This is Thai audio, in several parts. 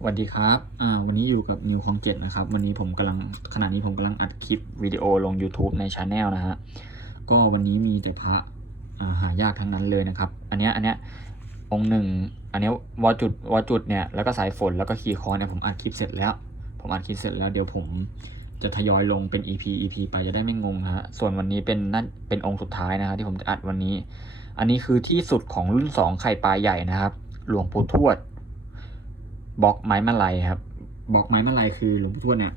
สวัสดีครับอ่าวันนี้อยู่กับนิวคองเจ็ดนะครับ วันนี้ผมกำลังขณะนี้ผมกำลังอัดคลิปวิดีโอลง YouTube ในช anel นะฮะ ก็วันนี้มีแต่พระาหายากทั้งนั้นเลยนะครับ อันเนี้ยอันเนี้ยองค์หนึ่ง อันเนี้ยวอจุดวอจุดเนี่ย แล้วก็สายฝน แล้วก็คีย์คอเนี่ยผมอัดคลิปเสร็จแล้ว ผมอัดคลิปเสร็จแล้วเดี๋ยวผมจะทยอยลงเป็น EP EP ไปจะได้ไม่งงฮะ ส่วนวันนี้เป็นนั่นเป็นองค์สุดท้ายนะฮะที่ผมจะอัดวันนี้ อันนี้คือที่สุดของรุ่นสองไข่ปลาใหญ่นะครับ หลวงปู่ทวด บล็อกไม้มะลัยครับบล็อกไม้มะลัยคือหลวงปู่ทวดเนี่ย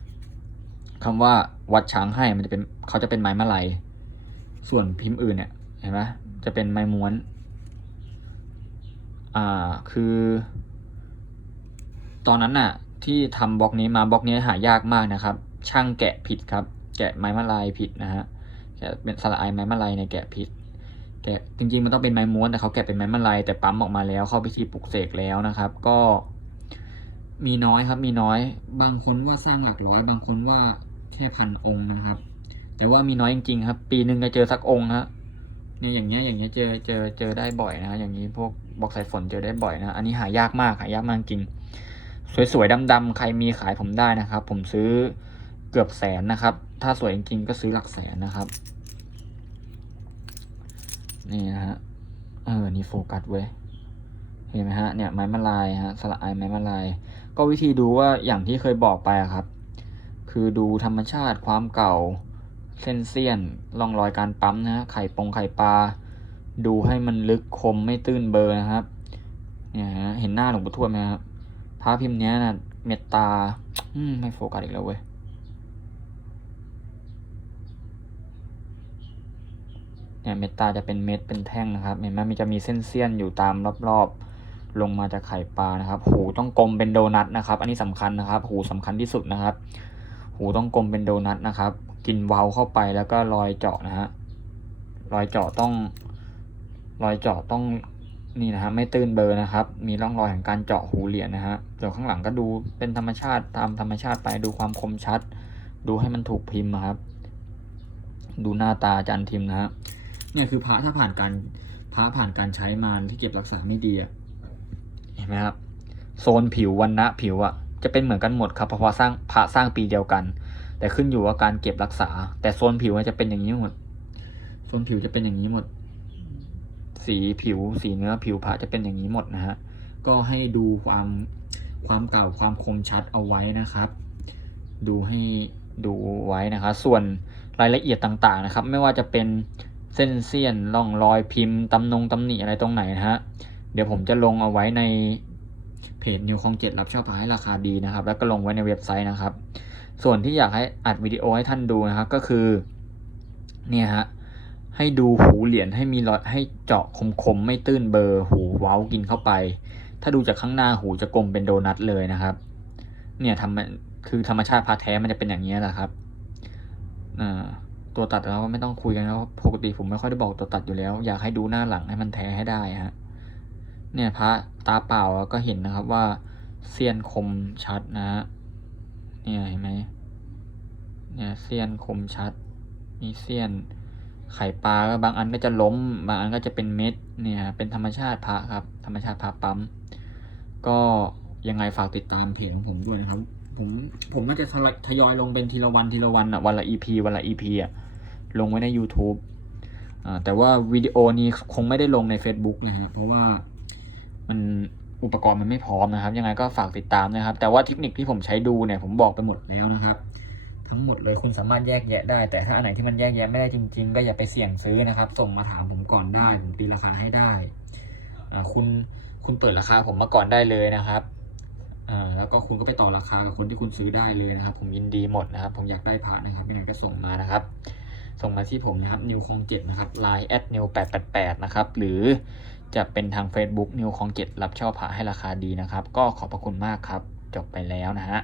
คำว่าวัดช้างให้มันจะเป็นเขาจะเป็นไม้มะลัยส่วนพิมพ์อื่นเนี่ยเห็นไหมจะเป็นไม้ม้วน อ่าคือ ตอนนั้นน่ะ ที่ทำบล็อกนี้มาบล็อกนี้หายากมากนะครับ ช่างแกะผิดครับ แกะไม้มะลายผิดนะฮะแกะเป็นสลายไม้มะลายในยแกะผิดแกะจริงๆมันต้องเป็นไม้ม้วนแต่เขาแกะเป็นไม้มะลายแต่ปั๊มออกมาแล้วเข้าพิธีปลุกเสกแล้วนะครับ ก็ มีน้อยครับมีน้อย บางคนว่าสร้างหลักร้อย บางคนว่าแค่พันองค์นะครับ แต่ว่ามีน้อยจริงๆครับ ปีหนึ่งจะเจอสักองค์ฮะเนี่ยอย่างเงี้ยอย่างเงี้ยเจอเจอเจอได้บ่อยนะอย่างนี้พวกบล็อกสายฝนเจอได้บ่อยนะ อันนี้หายากมากหายากมากจริง สวยๆดำๆใครมีขายผมได้นะครับ ผมซื้อเกือบแสนนะครับ ถ้าสวยจริงๆก็ซื้อหลักแสนนะครับ นี่นะฮะเออนี่โฟกัสเว้ยเห็นไหมฮะเนี่ยไม้มะลายฮะสละอายไม้มะลาย ก็วิธีดูว่าอย่างที่เคยบอกไปครับ คือดูธรรมชาติความเก่า เส้นเสี้ยนร่องรอยการปั๊มนะฮะไข่ปงไข่ปลา ดูให้มันลึกคมไม่ตื้นเบอร์นะครับ เนี่ยฮะเห็นหน้าหลวงปู่ทวดไหมครับพระพิมพ์เนี้ยนะเมตตา อืมไม่โฟกัสอีกแล้วเว้ยเนี่ยเมตตาจะเป็นเม็ดเป็นแท่งนะครับ เห็นไหมมันจะมีเส้นเสี้ยนอยู่ตามรอบๆ ลงมาจากไข่ปลานะครับ หูต้องกลมเป็นโดนัทนะครับ อันนี้สำคัญนะครับ หูสำคัญที่สุดนะครับ หูต้องกลมเป็นโดนัทนะครับ กินเว้าเข้าไปแล้วก็รอยเจาะนะฮะ รอยเจาะต้อง รอยเจาะต้องนี่นะฮะไม่ตื้นเบอร์นะครับ มีร่องรอยของการเจาะหูเหรียญนะฮะส่วนข้างหลังก็ดูเป็นธรรมชาติตามธรรมชาติไปดูความคมชัด ดูให้มันถูกพิมพ์อะครับ ดูหน้าตาจารย์ทิมนะฮะเนี่ยคือพระถ้าผ่านการพระผ่านการใช้มาที่เก็บรักษาไม่ดีอะ นไหมครับ โซนผิววันณะผิวอะจะเป็นเหมือนกันหมดครับเพราะว่าสร้างพระสร้างปีเดียวกัน แต่ขึ้นอยู่ว่าการเก็บรักษา แต่โซนผิวจะเป็นอย่างนี้หมดโซนผิวจะเป็นอย่างนี้หมด สีผิวสีเนื้อผิวพระจะเป็นอย่างนี้หมดนะฮะก็ให้ดูความความเก่าความคมชัดเอาไว้นะครับ ดูให้ดูไว้นะครับส่วนรายละเอียดต่างๆนะครับ ไม่ว่าจะเป็นเส้นเสี้ยนร่องรอยพิมพ์ตำนงตำหนิอะไรตรงไหนนะฮะ เดี๋ยวผมจะลงเอาไว้ในเพจนิวคองเจ็ดรับเช่าพระให้ราคาดีนะครับ แล้วก็ลงไว้ในเว็บไซต์นะครับ ส่วนที่อยากให้อัดวิดีโอให้ท่านดูนะครับก็คือเนี่ยฮะให้ดูหูเหรียญให้มีรอยให้เจาะคมๆไม่ตื้นเบอร์หูเว้ากินเข้าไป ถ้าดูจากข้างหน้าหูจะกลมเป็นโดนัทเลยนะครับ เนี่ยทำคือธรรมชาติพาแท้มันจะเป็นอย่างนี้แหละครับอ่าตัวตัดเราก็ไม่ต้องคุยกันแล้วปกติผมไม่ค่อยได้บอกตัวตัดอยู่แล้ว อยากให้ดูหน้าหลังให้มันแท้ให้ได้ฮะ เนี่ยพระตาเปล่าก็เห็นนะครับว่าเสี้ยนคมชัดนะฮะเนี่ยเห็นไหมเนี่ยเสี้ยนคมชัด มีเสี้ยนไข่ปลาก็บางอันก็จะล้ม บางอันก็จะเป็นเม็ดเนี่ย เป็นธรรมชาติพระครับ ธรรมชาติพระปั๊ม ก็ยังไงฝากติดตามเพจของผมด้วยนะครับ ผมผมน่าจะทยทยอยลงเป็นทีละวันทีละวันอะวันละ EP วันละ EP อะลงไว้ใน YouTube อ่าแต่ว่าวิดีโอนี้คงไม่ได้ลงใน Facebook นะฮะเพราะว่า มันอุปกรณ์มันไม่พร้อมนะครับ ยังไงก็ฝากติดตามนะครับ แต่ว่าเทคนิคที่ผมใช้ดูเนี่ยผมบอกไปหมดแล้วนะครับ ทั้งหมดเลยคุณสามารถแยกแยะได้ แต่ถ้าอันไหนที่มันแยกแยะไม่ได้จริง ๆ ก็อย่าไปเสี่ยงซื้อนะครับ ส่งมาถามผมก่อนได้ผมตีราคาให้ได้คุณคุณเปิดราคาผมมาก่อนได้เลยนะครับแล้วก็คุณก็ไปต่อราคากับคนที่คุณซื้อได้เลยนะครับ ผมยินดีหมดนะครับ ผมอยากได้พระนะครับยังไงก็ส่งมานะครับ ส่งมาที่ผมนะครับนิวคองเจ็ดนะครับไลน์แอดนิวแปดแปดแปดนะครับ หรือจะเป็นทาง Facebook นิวคองเจ็ดรับเช่าผ้าให้ราคาดีนะครับ ก็ขอบพระคุณมากครับ จบไปแล้วนะฮะ